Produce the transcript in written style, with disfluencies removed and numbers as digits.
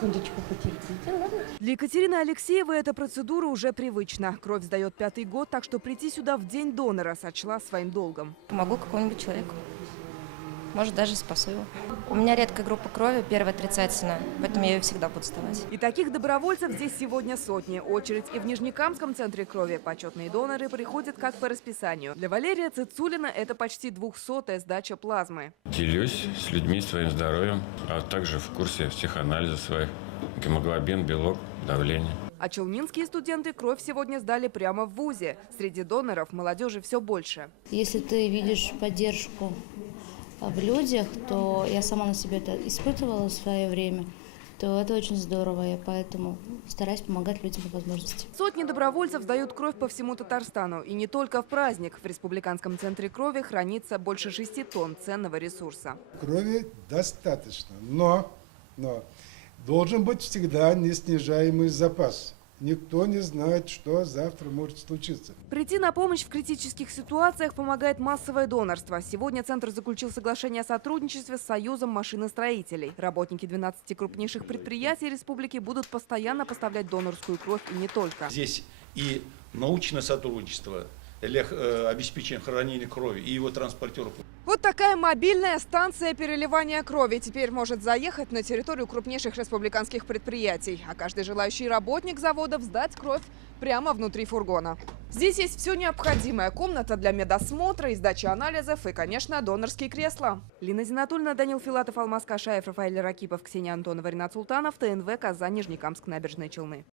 Секундочку, потерпите, ладно? Для Екатерины Алексеевой эта процедура уже привычна. Кровь сдает 5-й год, так что прийти сюда в день донора сочла своим долгом. Помогу какому-нибудь человеку. Может, даже спасу его. У меня редкая группа крови, первая отрицательная, поэтому я ее всегда буду сдавать. И таких добровольцев здесь сегодня сотни. Очередь и в Нижнекамском центре крови. Почетные доноры приходят как по расписанию. Для Валерия Цицулина это почти 200-я сдача плазмы. Делюсь с людьми своим здоровьем, а также в курсе всех анализов своих. Гемоглобин, белок, давление. А челнинские студенты кровь сегодня сдали прямо в вузе. Среди доноров молодежи все больше. Если ты видишь поддержку в людях, то я сама на себе это испытывала в свое время, то это очень здорово, и поэтому стараюсь помогать людям по возможности. Сотни добровольцев сдают кровь по всему Татарстану. И не только в праздник. В Республиканском центре крови хранится больше 6 тонн ценного ресурса. Крови достаточно, но должен быть всегда неснижаемый запас. Никто не знает, что завтра может случиться. Прийти на помощь в критических ситуациях помогает массовое донорство. Сегодня Центр заключил соглашение о сотрудничестве с Союзом машиностроителей. Работники 12 крупнейших предприятий республики будут постоянно поставлять донорскую кровь и не только. Здесь и научное сотрудничество для обеспечения хранения крови и его транспортеров. Вот такая мобильная станция переливания крови теперь может заехать на территорию крупнейших республиканских предприятий. А каждый желающий работник заводов сдать кровь прямо внутри фургона. Здесь есть все необходимое. Комната для медосмотра и сдачи анализов и, конечно, донорские кресла. Лина Зинатульна, Данил Филатов, Алмаз Кашаев, Рафаэль Ракипов, Ксения Антонова, Ринат Султанов, ТНВ, Казань, Нижнекамск, Набережные Челны.